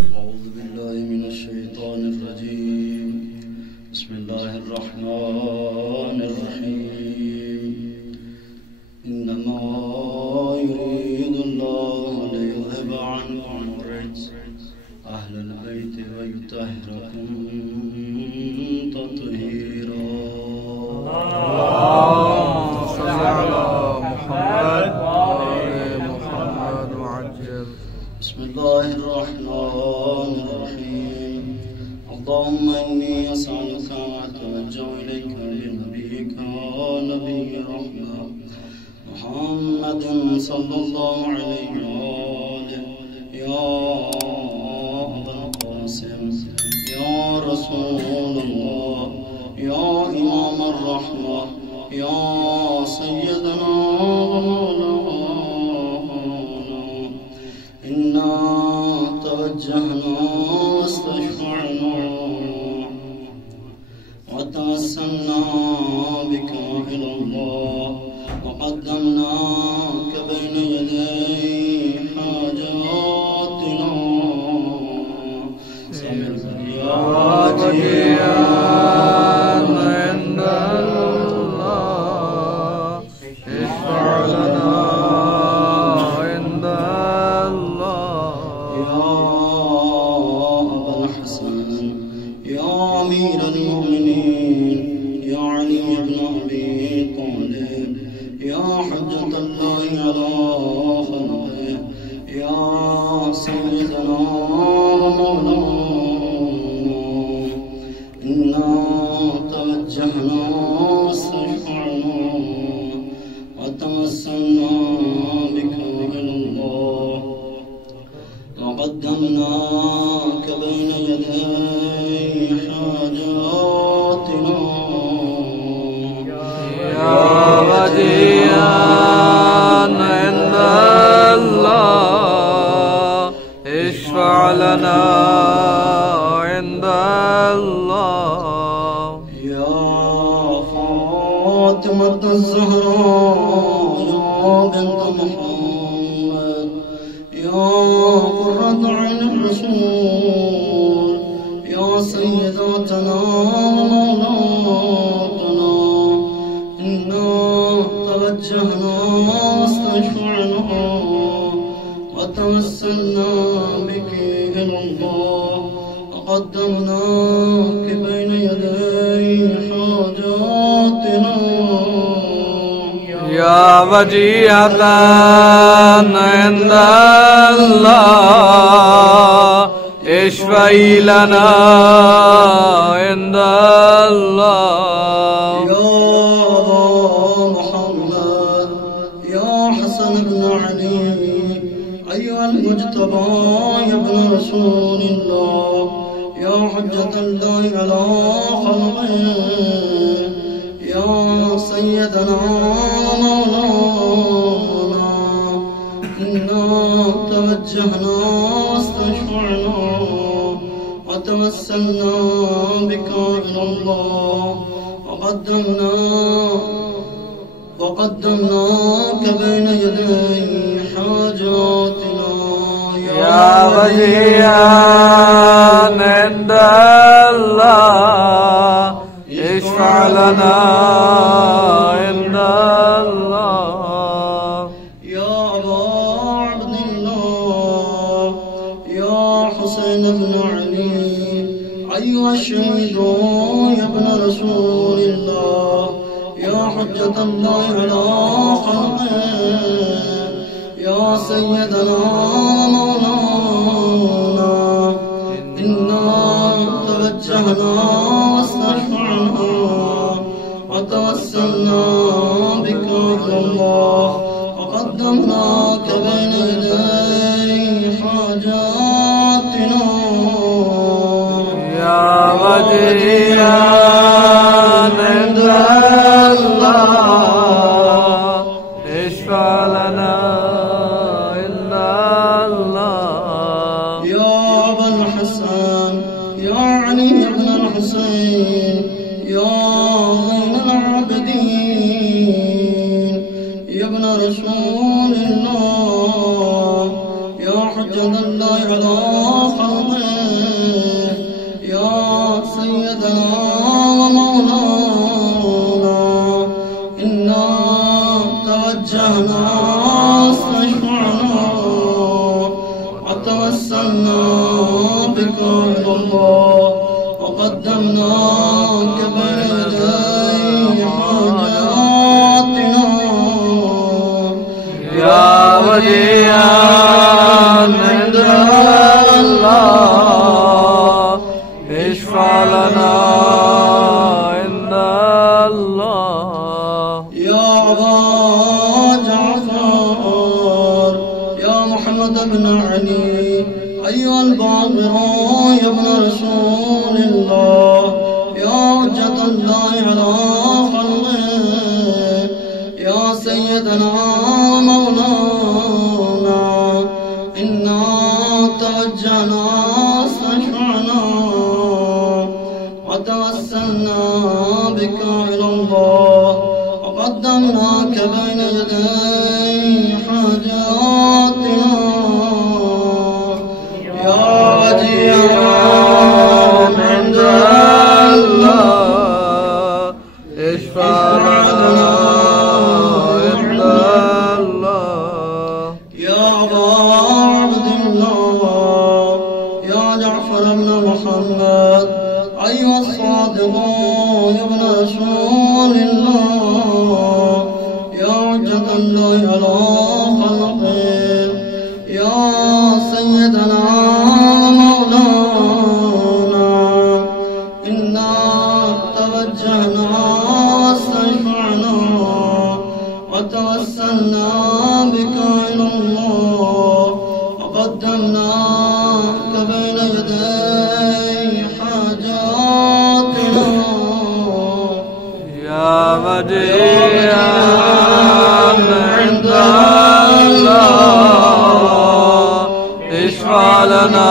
أعوذ بالله من الشيطان الرجيم. بسم الله الرحمن الرحيم. إنما يريد الله ليذهب عنكم الرجس أهل البيت ويطهركم تطهيرا. اللهم صل على محمد وآل محمد وعجل. بسم الله الرحمن الرحيم. اللهم إني أسألك وأتوجه إليك بنبيك ونبي رحمة محمد صلى الله عليه وآله يا أبا القاسم يا رسول الله يا إمام الرحمة يا سيدنا ومولانا إنا توجهنا واستشفعنا وتوسلنا بك إلى الله وقدمناك بين يدي حاجاتنا يا وجيها عند الله اشفع لنا عند الله. يا أبا الحسن يا أمير المؤمنين يا علي بن أبي طالب يا حجة الله على خلقه يا سيدنا ومولانا إنا توجهنا واستشفعنا وتوسلنا بك إلى الله وقدمناك بين يدي حاجاتنا يا وديعا عند الله اشفع لنا عند الله. يا فاطمة الزهراء يا بنت محمد يا قرة عين الرسول يا سيداتنا ومولاتنا إنا توجهنا واستشفعنا وتوسلنا بك إلى الله وقدمناك بين يدي حاجاتنا يا وجيهة عند الله اشفعي لنا عند الله. يا أبا محمد يا حسن بن علي أيها المجتبى يا ابن رسول الله يا حجة الله على خلقه يا سيدنا ومولانا إنا توجهنا واستشفعنا وتوسلنا بك إلى الله وقدمناك بين يدي حاجاتنا يا وجيها عند الله اشفع لنا عند الله. يا أبا عبد الله يا حسين بن علي أيها الشهيد يا ابن رسول الله يا حجة الله على خلقه يا سيدنا ومولانا إنا توجهنا واستشفعنا وتوسلنا بك إلى الله وقدمناك بين يدي حاجاتنا يا وديعا عند الله اشفع لنا عند الله. يا أبا الحسن يا علي بن الحسين يا زين العابدين يا ابن رسول الله يا حجة الله على خلقه توسلنا بك إلى الله وقدمناك بين يدي حاجاتنا يا وليا عند الله اشفع لنا عند الله. يا أبا جعفر يا محمد بن علي أيها الباقر يا ابن رسول الله يا حجة الله على خلقه يا سيدنا مولانا إنا توجهنا استشفعنا وتوسلنا بك إلى الله وقدمناك بين يدي حاجاتنا يا وديعا عند الله اشفع لنا عند الله. يا أبا عبد الله يا جعفر بن محمد أيها الصادق يا ابن رسول الله يا حجة الله على خلقه يا سيدنا مولانا إنا توجهنا واستشفعنا وتوسلنا بك إلى الله وقدمناك بين يدي حاجاتنا يا وديعا عند الله اشفع لنا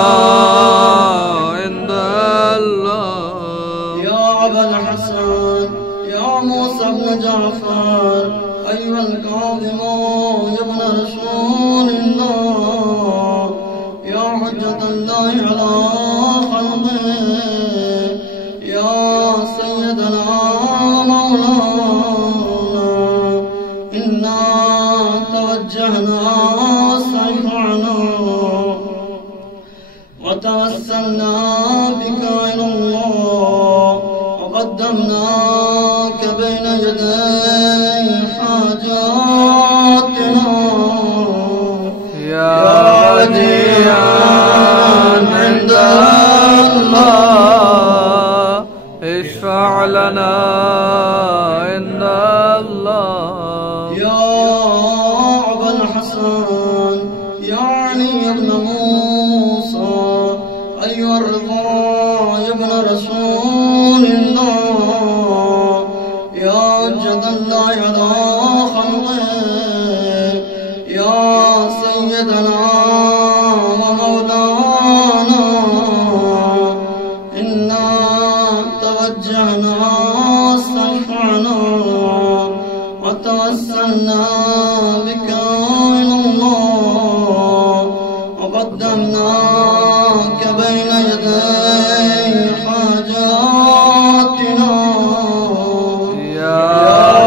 عند الله. يا أبا الحسن يا موسى بن جعفر أيها الكاظم يا ابن رسول الله يا حجة الله على خلقه يا سيدنا مولانا إنا توجهنا واستشفعنا وتوسلنا بك إلى الله وقدمناك بين يدي حاجاتنا يا وديعا عند الله اشفع لنا عند الله. يا أبا الحسن يا علي بن موسى أيها الرضا يا ابن رسول الله يا حجة الله على خلقه يا سيدنا ومولانا إنا توجهنا واستشفعنا وتوسلنا بك إلى الله وقدمناك بين يدي حاجاتنا يا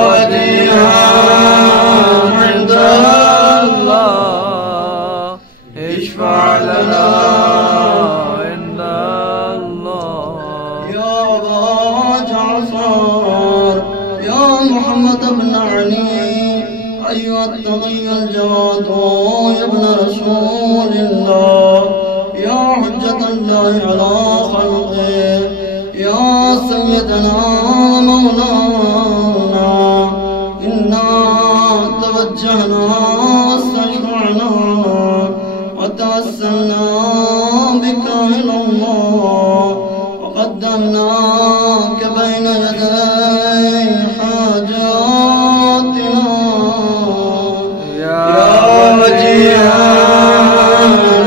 وديعا عند الله اشفع لنا عند الله. يا أبا جعفر يا محمد بن علي أيها التقي الجواد يا ابن رسول الله يا حجة الله على خلقه يا سيدنا مولانا إنا توجهنا واستشفعنا وتوسلنا بك إلى الله وقدمناك بين يدي حاجاتنا يا وديعا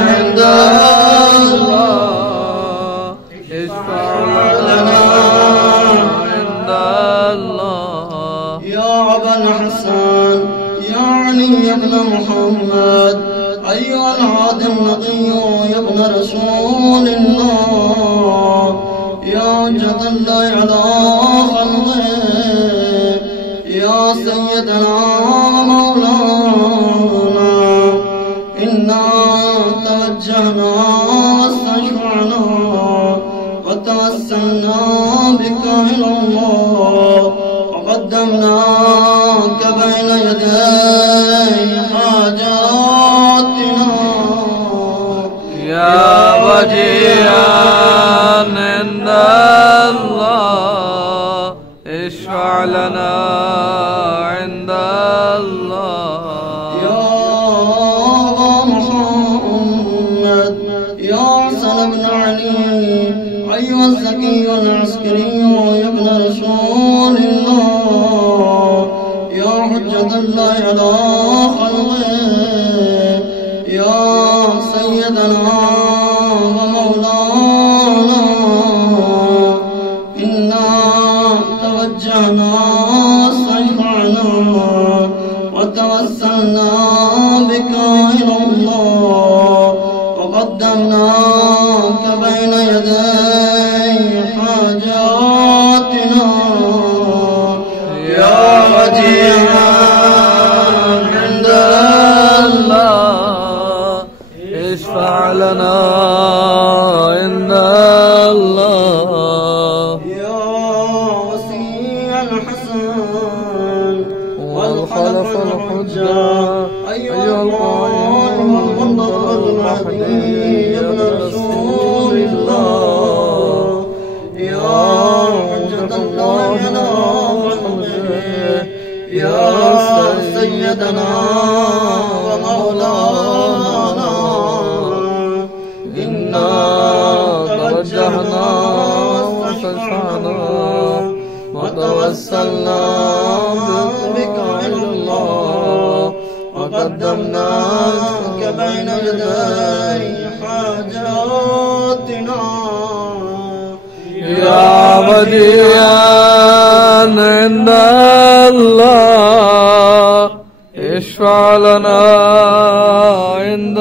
عند الله اشفع لنا عند الله. يا أبا الحسن يا علي بن محمد أيها الهادي النقي يا ابن رسول الله يا حجة الله على خلقه يا سيدنا مولانا إنا توجهنا واستشفعنا وتوسلنا بك إلى الله وقدمناك بين يدي حاجاتنا يا وجيها عند الله اشفع لنا عند الله يا أبا محمد يا حسن بن علي أيها الزكي العسكري يا ابن رسول الله يا حجة الله على خلقه يا سيدنا ومولانا إنا توجهنا واستشفعنا وتوسلنا بك إلى الله وقدمناك بين يدي حاجاتنا يا وجيها عند الله اشفع لنا عند الله يا وسيع الحسن والخلف الحجة أيها القائم والمنظر المهدي ابن رسول الله يا حجة الله على خلقه يا سيدنا ومولانا إنا توجهنا واستشفعنا وتوسلنا بك إلى الله وقدمناك بين يدي حاجاتنا يا وديعا عند الله اشفع لنا عند